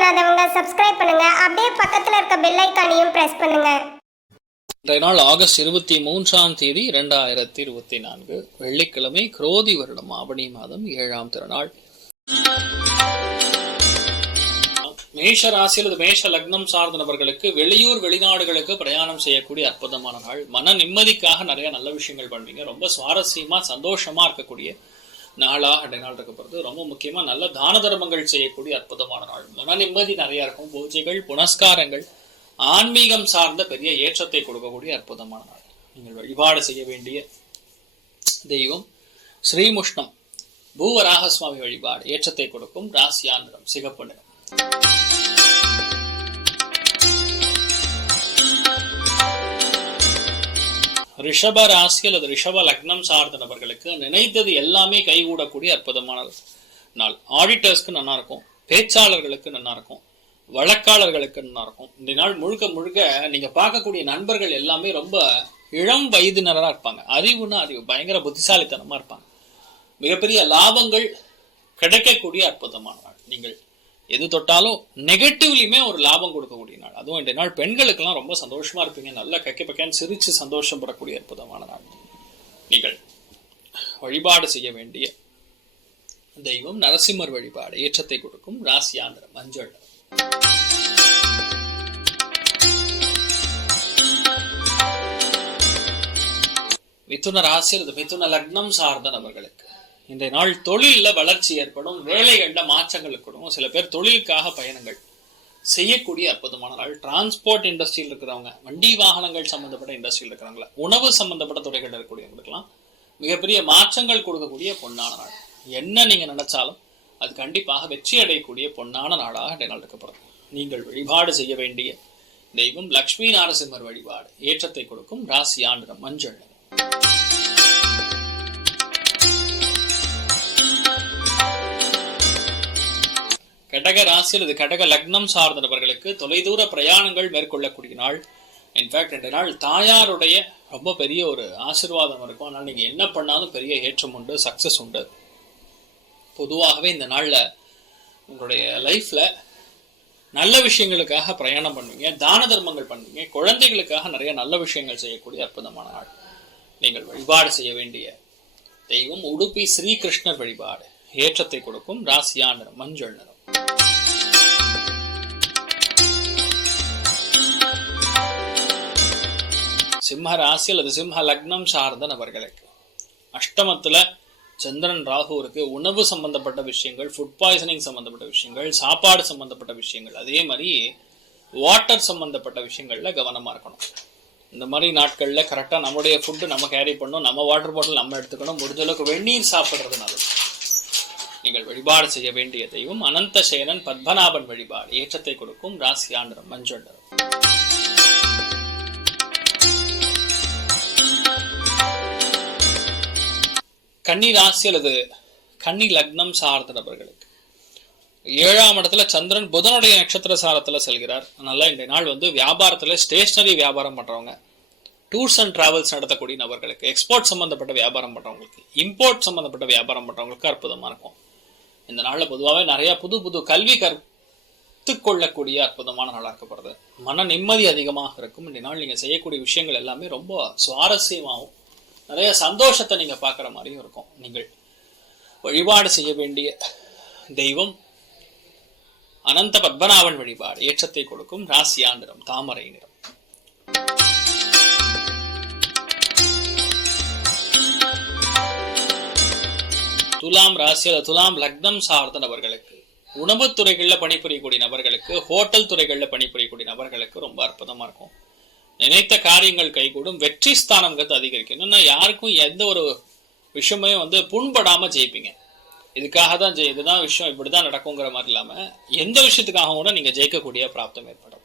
பண்ணாதவங்க சப்ஸ்கிரைப் பண்ணுங்க. அப்படியே பக்கத்துல இருக்க பெல் ஐக்கானையும் பிரஸ் பண்ணுங்க. இன்றைய நாள் ஆகஸ்ட் இருபத்தி மூன்றாம் தேதி இரண்டாயிரத்தி இருபத்தி நான்கு. வெள்ளிக்கிழமை குரோதி வருடம் ஆவணி மாதம் ஏழாம் திருநாள். மேஷ ராசியில் அல்லது மேஷ லக்னம் சார்ந்த நபர்களுக்கு வெளியூர் வெளிநாடுகளுக்கு பிரயாணம் செய்யக்கூடிய அற்புதமான நாள். மன நிம்மதிக்காக நிறைய நல்ல விஷயங்கள் பண்ணுவீங்க. ரொம்ப சுவாரஸ்யமா சந்தோஷமா இருக்கக்கூடிய நாளாக ரெண்டு நாள் இருக்கப்படுது ரொம்ப முக்கியமா நல்ல தான தர்மங்கள் செய்யக்கூடிய அற்புதமான நாள். மன நிம்மதி நிறைய இருக்கும். பூஜைகள் புனஸ்காரங்கள் ஆன்மீகம் சார்ந்த பெரிய ஏற்றத்தை கொடுக்கக்கூடிய அற்புதமான நாள். நீங்கள் வழிபாடு செய்ய வேண்டிய தெய்வம் ஸ்ரீமுஷ்ணம். பூவராக சுவாமி வழிபாடு ஏற்றத்தை கொடுக்கும். ராசியாந்திரம் சிகப்பு நிறம். ரிஷப ராசி அல்லது ரிஷப லக்னம் சார்ந்த நபர்களுக்கு நினைத்தது எல்லாமே கைகூடக்கூடிய அற்புதமான நாள். ஆடிட்டர்ஸ்க்கு நல்லா இருக்கும். பேச்சாளர்களுக்கு நல்லா இருக்கும். வழக்காளர்களுக்கு நல்லா இருக்கும். இந்த நாள் முழுக்க முழுக்க நீங்க பார்க்கக்கூடிய நண்பர்கள் எல்லாமே ரொம்ப இளம் வயதினராக இருப்பாங்க. அறிவுன்னா அறிவு பயங்கர புத்திசாலித்தனமா இருப்பாங்க. மிகப்பெரிய லாபங்கள் கிடைக்கக்கூடிய அற்புதமான நாள். நீங்கள் எது தொட்டாலும் நெகட்டிவ்லையுமே ஒரு லாபம் கொடுக்கக்கூடிய நாள். அதுவும் இந்த நாள் பெண்களுக்கெல்லாம் ரொம்ப சந்தோஷமா இருப்பீங்க நல்லா கக்கி பக்கன்னு சிரிச்சு சந்தோஷப்படக்கூடிய அற்புதமான நாள். நீங்கள் வழிபாடு செய்ய வேண்டிய தெய்வம் நரசிம்மர் வழிபாடு ஏற்றத்தை கொடுக்கும் ராசியாந்திரம் மஞ்சள் மிதுன ராசி அல்லது மிதுன லக்னம் சார்ந்த நபர்களுக்கு இன்றைய நாள் தொழிலில் வளர்ச்சி ஏற்படும் வேலைகளில் மாற்றங்கள் இருக்கணும் சில பேர் தொழிலுக்காக பயணங்கள் செய்யக்கூடிய அற்புதமான நாள். டிரான்ஸ்போர்ட் இண்டஸ்ட்ரியில் இருக்கிறவங்க வண்டி வாகனங்கள் சம்மந்தப்பட்ட இண்டஸ்ட்ரியில் இருக்கிறவங்கள உணவு சம்மந்தப்பட்ட துறைகள் இருக்கக்கூடியவங்களுக்கெல்லாம் மிகப்பெரிய மாற்றங்கள் கொடுக்கக்கூடிய பொன்னான நாள். என்ன நீங்கள் நினைச்சாலும் அது கண்டிப்பாக வெற்றி அடையக்கூடிய பொன்னான நாடாக இந்த நாள் இருக்கப்படுது நீங்கள் வழிபாடு செய்ய வேண்டிய தெய்வம் லக்ஷ்மி நாரசிம்மர் வழிபாடு ஏற்றத்தை கொடுக்கும் ராசி ஆண்டிடம் மஞ்சள் கடக ராசி அல்லது கடக லக்னம் சார்ந்த நபர்களுக்கு தொலைதூர பிரயாணங்கள் மேற்கொள்ளக்கூடிய நாள். இன்ஃபேக்ட் ரெண்டு நாள் தாயாருடைய ரொம்ப பெரிய ஒரு ஆசீர்வாதம் இருக்கும். ஆனால் நீங்க என்ன பண்ணாலும் பெரிய ஏற்றம் உண்டு சக்ஸஸ் உண்டு. பொதுவாகவே இந்த நாள்ல உங்களுடைய லைஃப்ல நல்ல விஷயங்களுக்காக பிரயாணம் பண்ணுவீங்க தான தர்மங்கள் பண்ணுவீங்க குழந்தைகளுக்காக நிறைய நல்ல விஷயங்கள் செய்யக்கூடிய அற்புதமான நாள். நீங்கள் வழிபாடு செய்ய வேண்டிய தெய்வம் உடுப்பி ஸ்ரீகிருஷ்ணர் வழிபாடு. ஏற்றத்தை கொடுக்கும் ராசியா நிறம் மஞ்சள் நிறம். சிம்ம ராசி அல்லது சிம்ம லக்னம் சார்ந்த நபர்களுக்கு. அஷ்டமத்தில் சந்திரன் ராகு இருக்கு உணவு சம்பந்தப்பட்ட விஷயங்கள் ஃபுட் பாய்சனிங் சம்பந்தப்பட்ட விஷயங்கள் சாப்பாடு சம்பந்தப்பட்ட விஷயங்கள் அதே மாதிரி வாட்டர் சம்பந்தப்பட்ட விஷயங்களில் கவனமாக இருக்கணும். இந்த மாதிரி நாட்களில் கரெக்டாக நம்முடைய ஃபுட்டு நம்ம கேரி பண்ணணும் நம்ம வாட்டர் பாட்டில் நம்ம எடுத்துக்கணும் முடிஞ்ச அளவுக்கு வெந்நீர் சாப்பிட்றது நல்லது. நீங்கள் வழிபாடு செய்ய வேண்டிய தெய்வம் அனந்த சேனன் பத்மநாபன் வழிபாடு ஏற்றத்தை கொடுக்கும் ராசியாண்டிரம் மஞ்சள் கன்னி ராசி அல்லது கன்னி லக்னம் சார்ந்த நபர்களுக்கு ஏழாம் இடத்துல சந்திரன் புதனுடைய நட்சத்திர சாரத்தில் செல்கிறார். அதனால இந்த நாள் வந்து வியாபாரத்தில் ஸ்டேஷ்னரி வியாபாரம் பண்ணுறவங்க டூர்ஸ் அண்ட் டிராவல்ஸ் நடத்தக்கூடிய நபர்களுக்கு எக்ஸ்போர்ட் சம்மந்தப்பட்ட வியாபாரம் பண்ணுறவங்களுக்கு இம்போர்ட் சம்மந்தப்பட்ட வியாபாரம் பண்ணுறவங்களுக்கு அற்புதமாக இருக்கும் இந்த நாளில் பொதுவாகவே நிறையா புது புது கல்வி கற்றுக்கொள்ளக்கூடிய அற்புதமான நாளாக இருக்கப்படுறது மன நிம்மதி அதிகமாக இருக்கும். இந்த நாள் நீங்கள் செய்யக்கூடிய விஷயங்கள் எல்லாமே ரொம்ப சுவாரஸ்யமாகவும் நிறைய சந்தோஷத்தை நீங்க பார்க்குற மாதிரியும் இருக்கும். நீங்கள் வழிபாடு செய்ய வேண்டிய தெய்வம் அனந்த பத்மநாபன் வழிபாடு ஏற்றத்தை கொடுக்கும் ராசியா நிறம் தாமரை நிறம். துலாம் ராசி அல்லது துலாம் லக்னம் சார்ந்த நபர்களுக்கு உணவுத் துறைகளில் பணிபுரியக்கூடிய நபர்களுக்கு ஹோட்டல் துறைகளில் பணிபுரியக்கூடிய நபர்களுக்கு ரொம்ப அற்புதமா இருக்கும். நினைத்த காரியங்கள் கைகூடும் வெற்றி ஸ்தானங்கிறது அதிகரிக்கும் என்னன்னா யாருக்கும் எந்த ஒரு விஷயமே வந்து புண்படாம ஜெயிப்பீங்க. இதுக்காக தான் ஜெய் இதுதான் விஷயம் இப்படிதான் நடக்குங்கிற மாதிரி இல்லாம எந்த விஷயத்துக்காக கூட நீங்க ஜெயிக்கக்கூடிய பிராப்தம் ஏற்படும்.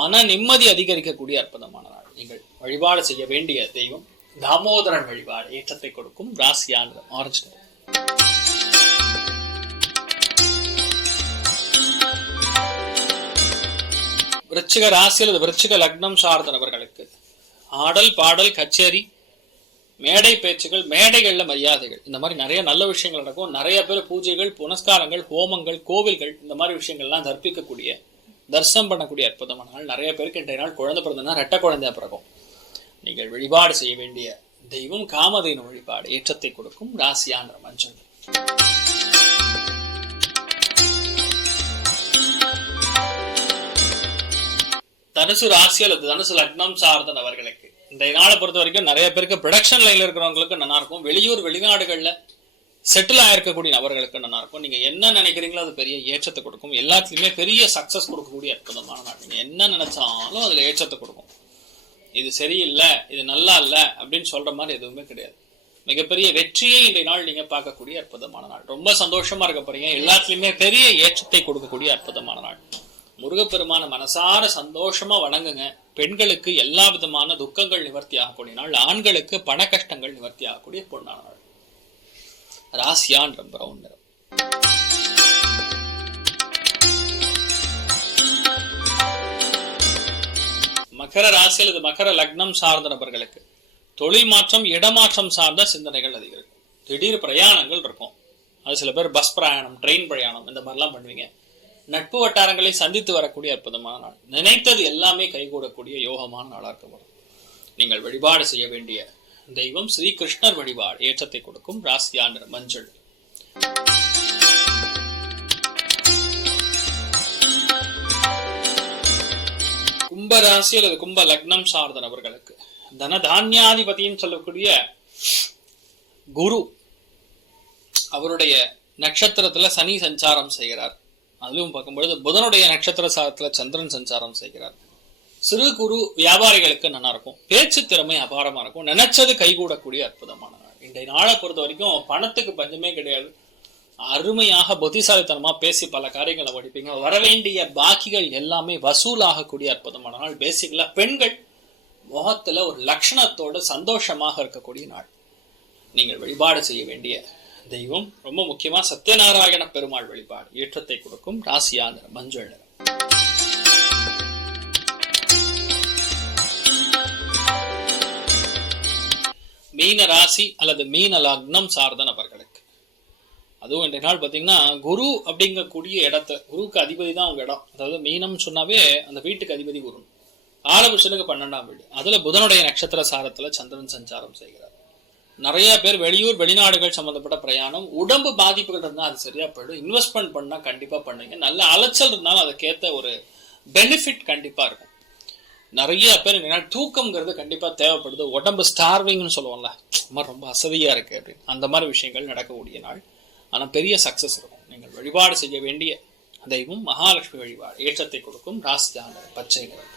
மன நிம்மதி அதிகரிக்கக்கூடிய அற்புதமான நாள். நீங்கள் வழிபாடு செய்ய வேண்டிய தெய்வம் தாமோதரன் வழிபாடு ஏற்றத்தை கொடுக்கும் ராசியான ஆரஞ்சு விருச்சிக ராசி அல்லது விருச்சிக லக்னம் சார்ந்த நபர்களுக்கு ஆடல் பாடல் கச்சேரி மேடை பேச்சுகள் மேடைகளில் மரியாதைகள். இந்த மாதிரி நிறைய நல்ல விஷயங்கள் நடக்கும். நிறைய பேர் பூஜைகள் புனஸ்காரங்கள் ஹோமங்கள் கோவில்கள் இந்த மாதிரி விஷயங்கள்லாம் தர்ப்பிக்கக்கூடிய தரிசனம் பண்ணக்கூடிய அற்புதமான நாள். நிறைய பேருக்கு இன்றைய நாள் குழந்தை பிறந்தனா ரெட்ட குழந்தையா பிறக்கும். நீங்கள் வழிபாடு செய்ய வேண்டிய தெய்வம் காமதேனு வழிபாடு ஏற்றத்தை கொடுக்கும் ராசியான்ற மஞ்சள். தனுசு ராசி அல்லது தனுசு லக்னம் சார்ந்த நபர்களுக்கு இந்த நாளை பொறுத்த வரைக்கும் நிறைய பேருக்கு ப்ரொடக்ஷன் லைன்ல இருக்கிறவங்களுக்கு நல்லா இருக்கும். வெளியூர் வெளிநாடுகளில் செட்டில் ஆயிருக்கக்கூடிய நபர்களுக்கு நல்லா இருக்கும். நீங்க என்ன நினைக்கிறீங்களோ அது பெரிய ஏற்றத்தை கொடுக்கும். எல்லாத்துலயுமே பெரிய சக்சஸ் கொடுக்கக்கூடிய அற்புதமான நாள். நீங்க என்ன நினைச்சாலும் அதுல ஏற்றத்தை கொடுக்கும். இது சரியில்லை இது நல்லா இல்லை அப்படின்னு சொல்ற மாதிரி எதுவுமே கிடையாது. மிகப்பெரிய வெற்றியை இந்த நாள் நீங்க பார்க்கக்கூடிய அற்புதமான நாள். ரொம்ப சந்தோஷமா இருக்க போறீங்க. எல்லாத்துலயுமே பெரிய ஏற்றத்தை கொடுக்கக்கூடிய அற்புதமான நாள். முருகப்பெருமான மனசார சந்தோஷமா வணங்குங்க. பெண்களுக்கு எல்லா விதமான துக்கங்கள் நிவர்த்தி ஆகக்கூடிய நாள் ஆண்களுக்கு பண கஷ்டங்கள் நிவர்த்தி ஆகக்கூடிய பொண்ணான நாள் ராசியான்ற பிரவுன் நிறம். மகர ராசி அல்லது மகர லக்னம் சார்ந்த நபர்களுக்கு தொழில் மாற்றம் இடமாற்றம் சார்ந்த சிந்தனைகள் அதிகரிக்கும். திடீர் பிரயாணங்கள் இருக்கும். அது சில பேர் பஸ் பிரயாணம் ட்ரெயின் பிரயாணம் இந்த மாதிரிலாம் பண்ணுவீங்க. நட்பு வட்டாரங்களை சந்தித்து வரக்கூடிய அற்புதமான நாள். நினைத்தது எல்லாமே கைகூடக்கூடிய யோகமான நாளாக இருக்கப்படும் நீங்கள் வழிபாடு செய்ய வேண்டிய தெய்வம் ஸ்ரீ கிருஷ்ணர் வழிபாடு. ஏற்றத்தை கொடுக்கும் ராசியான மஞ்சள். கும்ப ராசி அல்லது கும்ப லக்னம் சார்ந்த நபர்களுக்கு தன சொல்லக்கூடிய குரு அவருடைய நட்சத்திரத்துல சனி சஞ்சாரம் செய்கிறார். அதுவும் பார்க்கும்பொழுது புதனுடைய நட்சத்திர சாரத்துல சந்திரன் சஞ்சாரம் செய்கிறார். சிறு குறு வியாபாரிகளுக்கு நல்லா இருக்கும். பேச்சு திறமை அபாரமா இருக்கும். நினைச்சது கைகூடக்கூடிய அற்புதமான நாள் இன்றைய நாளை பொறுத்த வரைக்கும் பணத்துக்கு பஞ்சமே கிடையாது. அருமையாக புத்திசாலித்தனமா பேசி பல காரியங்களை படிப்பீங்க. வரவேண்டிய பாக்கிகள் எல்லாமே வசூலாகக்கூடிய அற்புதமான நாள். பேசிக்கலா பெண்கள் முகத்துல ஒரு லட்சணத்தோட சந்தோஷமாக இருக்கக்கூடிய நாள். நீங்கள் வழிபாடு செய்ய வேண்டிய தெய்வம் ரொம்ப முக்கியமா சத்யநாராயண பெருமாள் வழிபாடு ஏற்றத்தை கொடுக்கும் ராசியா நிறம் மஞ்சள் நிறம். மீன ராசி அல்லது மீன லக்னம் சார்ந்த நபர்களுக்கு. அதுவும் இன்றைய நாள் பார்த்தீங்கன்னா குரு அப்படிங்கக்கூடிய இடத்த குருவுக்கு அதிபதி தான் உங்க இடம். அதாவது மீனம் சொன்னாவே அந்த வீட்டுக்கு அதிபதி குரு. ஆலபுஷனுக்கு பன்னெண்டாம் வீடு. அதுல புதனுடைய நட்சத்திர சாரத்துல சந்திரன் சஞ்சாரம் செய்கிறார். நிறைய பேர் வெளியூர் வெளிநாடுகள் சம்மந்தப்பட்ட பிரயாணம் உடம்பு பாதிப்புகள் இருந்தால் அது சரியா போயிடும். இன்வெஸ்ட்மெண்ட் பண்ணால் கண்டிப்பாக பண்ணுங்க. நல்ல அலைச்சல் இருந்தாலும் அதுக்கேற்ற ஒரு பெனிஃபிட் கண்டிப்பாக இருக்கும். நிறைய பேர் என்னன்னா தூக்கம்ங்கிறது கண்டிப்பாக தேவைப்படுது. உடம்பு ஸ்டார்விங்னு சொல்லுவோம்ல இந்த மாதிரி ரொம்ப அசதியாக இருக்குது அப்படின்னு. அந்த மாதிரி விஷயங்கள் நடக்கக்கூடிய நாள். ஆனால் பெரிய சக்சஸ் இருக்கும். நீங்கள் வழிபாடு செய்ய வேண்டிய தெய்வம் மகாலட்சுமி வழிபாடு. ஏற்றத்தை கொடுக்கும். ராசிதான பச்சைங்கிறது